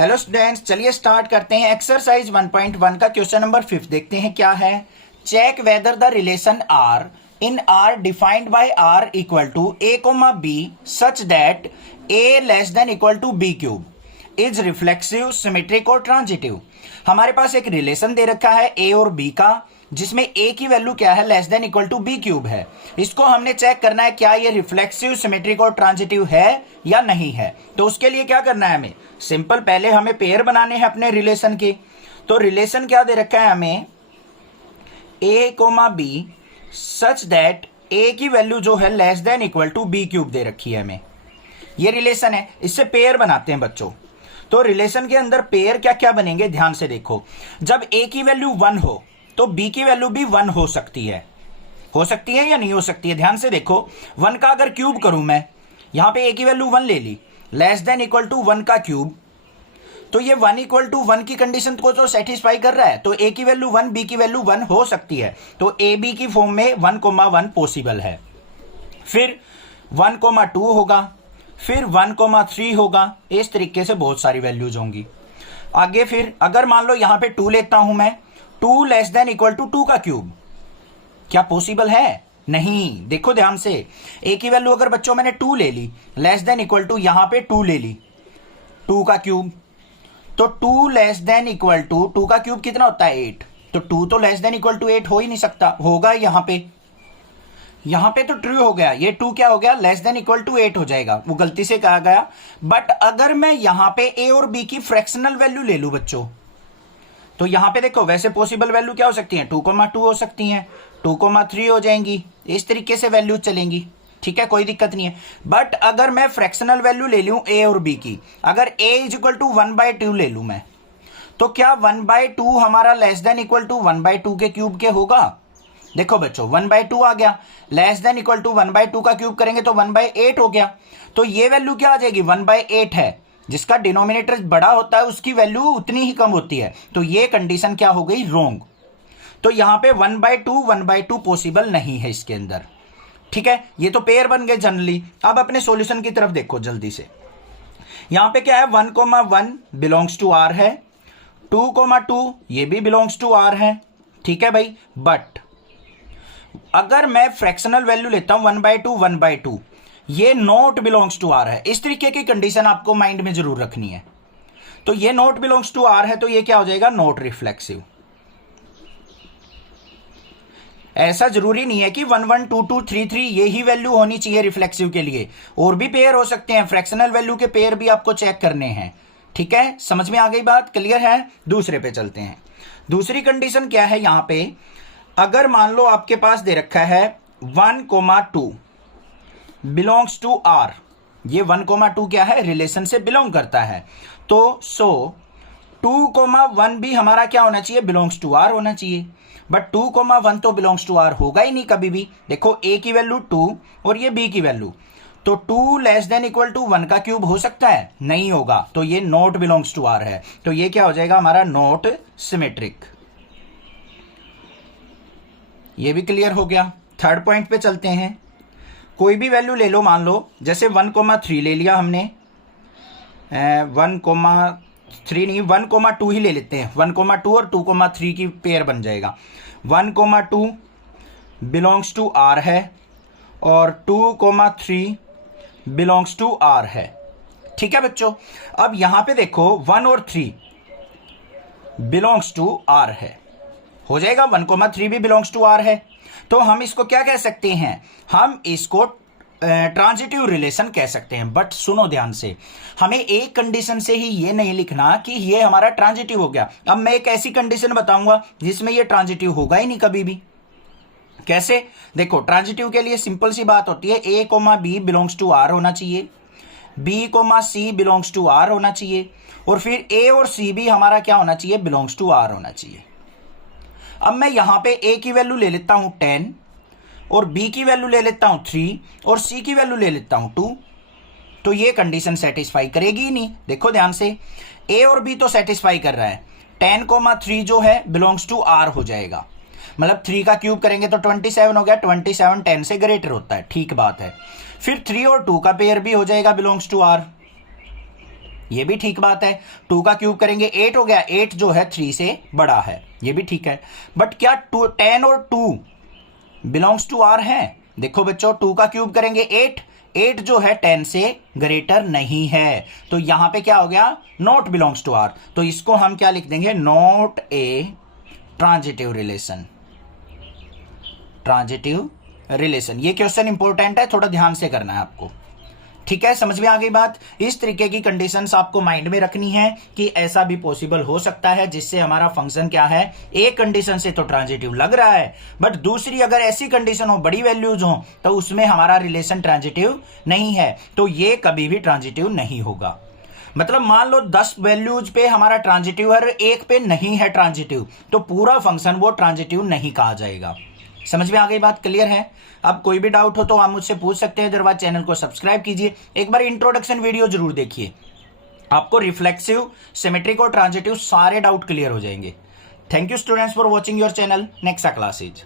Hello students, चलिए start करते हैं। एक्सरसाइज 1.1 का क्वेश्चन नंबर 5 देखते हैं क्या है। Check whether the relation R in R defined by R equal to A comma B such that A less than equal to B cube is reflexive, symmetric और transitive. हमारे पास एक relation दे रखा है ए और बी का, जिसमें ए की वैल्यू क्या है, less than equal to B cube है। इसको हमने चेक करना है क्या ये रिफ्लेक्सिव, सिमेट्रिक और ट्रांजिटिव है या नहीं है। तो उसके लिए क्या करना है हमें, सिंपल पहले हमें पेयर बनाने हैं अपने रिलेशन के। तो रिलेशन क्या दे रखा है हमें, a comma B such that a की वैल्यू जो है less than equal to B cube दे रखी है हमें। ये रिलेशन है, इससे पेयर बनाते हैं बच्चों। तो रिलेशन के अंदर पेयर क्या क्या बनेंगे, ध्यान से देखो। जब ए की वैल्यू 1 हो तो बी की वैल्यू भी 1 हो सकती है या नहीं हो सकती है। ध्यान से देखो, 1 का अगर क्यूब करूं मैं, यहां पे ए की वैल्यू 1 ले ली, लेस देन इक्वल टू 1 का क्यूब, तो ये 1 इक्वल टू 1 की कंडीशन को तो सेटिस्फाई कर रहा है। तो ए की वैल्यू 1, बी की वैल्यू 1 हो सकती है। तो ए बी की फॉर्म में 1,1 पॉसिबल है। फिर 1,2 होगा, फिर 1,3 होगा। इस तरीके से बहुत सारी वैल्यूज होंगी आगे। फिर अगर मान लो यहां पे 2 लेता हूं मैं, 2 लेस देन इक्वल टू 2 का क्यूब, क्या पॉसिबल है? नहीं। देखो ध्यान से, ए की वैल्यू अगर बच्चों मैंने 2 ले ली, लेस देन इक्वल टू यहां पे 2 ले ली, 2 का क्यूब, तो 2 लेस देन इक्वल टू 2 का क्यूब कितना होता है, 8। तो 2 तो लेस देन इक्वल टू 8 हो ही नहीं सकता, होगा यहां पे तो ट्रू हो गया। ये 2 क्या हो गया, लेस देन इक्वल टू 8 हो जाएगा, वो गलती से कहा गया। बट अगर मैं यहां पे ए और बी की फ्रैक्शनल वैल्यू ले लूं बच्चों, तो यहां पे देखो वैसे पॉसिबल वैल्यू क्या हो सकती है, 2,2 हो सकती हैं, 2,3 हो जाएंगी। इस तरीके से वैल्यू चलेंगी, ठीक है, कोई दिक्कत नहीं है। बट अगर मैं फ्रैक्शनल वैल्यू ले लूं ए और बी की, अगर ए इज इक्वल टू 1/2 ले लूं मैं, तो क्या 1/2 हमारा लेस देन इक्वल टू 1/2 के क्यूब के होगा? देखो बच्चों, 1/2 आ गया, लेस देन इक्वल टू 1/2 का क्यूब करेंगे तो 1/8 हो गया। तो ये वैल्यू क्या आ जाएगी, 1/8 है। जिसका डिनोमिनेटर बड़ा होता है उसकी वैल्यू उतनी ही कम होती है। तो ये कंडीशन क्या हो गई, रॉन्ग। तो यहां पे 1/2 पॉसिबल नहीं है इसके अंदर, ठीक है। ये तो पेयर बन गए जनरली। अब अपने सॉल्यूशन की तरफ देखो जल्दी से। यहां पे क्या है, 1,1 बिलोंग्स टू आर है, 2,2 ये भी बिलोंग्स टू आर है, ठीक है भाई। बट अगर मैं फ्रैक्शनल वैल्यू लेता हूं 1/2, ये नॉट बिलोंग्स टू आर है। इस तरीके की कंडीशन आपको माइंड में जरूर रखनी है। तो ये नॉट बिलोंग्स टू आर है, तो ये क्या हो जाएगा, नॉट रिफ्लेक्सिव। ऐसा जरूरी नहीं है कि 1, 1, 2, 2, 3, 3 ये ही वैल्यू होनी चाहिए रिफ्लेक्सिव के लिए, और भी पेयर हो सकते हैं। फ्रैक्शनल वैल्यू के पेयर भी आपको चेक करने हैं, ठीक है। समझ में आ गई बात, क्लियर है। दूसरे पे चलते हैं। दूसरी कंडीशन क्या है यहां पे, अगर मान लो आपके पास दे रखा है 1,2 बिलोंग्स टू आर, ये 1,2 क्या है, रिलेशन से बिलोंग करता है। तो 2,1 भी हमारा क्या होना चाहिए, बिलोंग्स टू आर होना चाहिए। बट 2,1 तो बिलोंग्स टू आर होगा ही नहीं कभी भी। देखो ए की वैल्यू 2 और ये बी की वैल्यू, तो 2 लेस देन इक्वल टू 1 का क्यूब हो सकता है, नहीं होगा। तो ये नॉट बिलोंग्स टू आर है। तो ये क्या हो जाएगा हमारा, नॉट सिमेट्रिक। ये भी क्लियर हो गया। थर्ड पॉइंट पे चलते हैं। कोई भी वैल्यू ले लो, मान लो जैसे 1,3 ले लिया हमने, 1,3 नहीं 1,2 ही ले लेते हैं। 1,2 और 2,3 की पेयर बन जाएगा। 1,2 बिलोंग्स टू आर है और 2,3 बिलोंग्स टू आर है, ठीक है बच्चों। अब यहां पे देखो 1 और 3 बिलोंग्स टू आर है, हो जाएगा। 1,3 भी बिलोंग्स टू आर है, तो हम इसको क्या कह सकते हैं, हम इसको ट्रांजिटिव रिलेशन कह सकते हैं। बट सुनो ध्यान से, हमें एक कंडीशन से ही ये नहीं लिखना कि ये हमारा ट्रांजिटिव हो गया। अब मैं एक ऐसी कंडीशन बताऊंगा जिसमें ये ट्रांजिटिव होगा ही नहीं कभी भी। कैसे, देखो ट्रांजिटिव के लिए सिंपल सी बात होती है, a comma b belongs to R होना चाहिए, b comma c belongs to R होना चाहिए, और फिर ए और सी भी हमारा क्या होना चाहिए, बिलोंग्स टू आर होना चाहिए। अब मैं यहां पे ए की वैल्यू ले लेता हूं 10 और बी की वैल्यू ले लेता हूं 3 और सी की वैल्यू ले लेता हूं 2, तो ये कंडीशन सेटिस्फाई करेगी ही नहीं। देखो ध्यान से, ए और बी तो सेटिस्फाई कर रहा है, 10,3 जो है बिलोंग्स टू आर हो जाएगा। मतलब 3 का क्यूब करेंगे तो 27 हो गया, 27 10 से ग्रेटर होता है, ठीक बात है। फिर 3 और 2 का पेयर भी हो जाएगा बिलोंग्स टू आर, ये भी ठीक बात है। 2 का क्यूब करेंगे 8 हो गया, 8 जो है 3 से बड़ा है, ये भी ठीक है। बट क्या 10 और 2 बिलोंग्स टू आर है? देखो बच्चों, 2 का क्यूब करेंगे 8, 8 जो है 10 से ग्रेटर नहीं है, तो यहां पे क्या हो गया, नॉट बिलोंग्स टू आर। तो इसको हम क्या लिख देंगे, not a transitive relation. Transitive relation, ये क्वेश्चन इंपॉर्टेंट है, थोड़ा ध्यान से करना है आपको। ठीक है, समझ में आ गई बात। इस तरीके की कंडीशंस आपको माइंड में रखनी है कि ऐसा भी पॉसिबल हो सकता है जिससे हमारा फंक्शन क्या है, एक कंडीशन से तो ट्रांजिटिव लग रहा है, बट दूसरी अगर ऐसी कंडीशन हो, बड़ी वैल्यूज हो, तो उसमें हमारा रिलेशन ट्रांजिटिव नहीं है, तो ये कभी भी ट्रांजिटिव नहीं होगा। मतलब मान लो 10 वैल्यूज पे हमारा ट्रांजिटिव है, एक पे नहीं है ट्रांजिटिव, तो पूरा फंक्शन वो ट्रांजिटिव नहीं कहा जाएगा। समझ में आ गई बात, क्लियर है? अब कोई भी डाउट हो तो आप मुझसे पूछ सकते हैं, अदरवाइज चैनल को सब्सक्राइब कीजिए। एक बार इंट्रोडक्शन वीडियो जरूर देखिए, आपको रिफ्लेक्सिव, सिमेट्रिक और ट्रांजिटिव सारे डाउट क्लियर हो जाएंगे। Thank you students for watching your channel. Next class is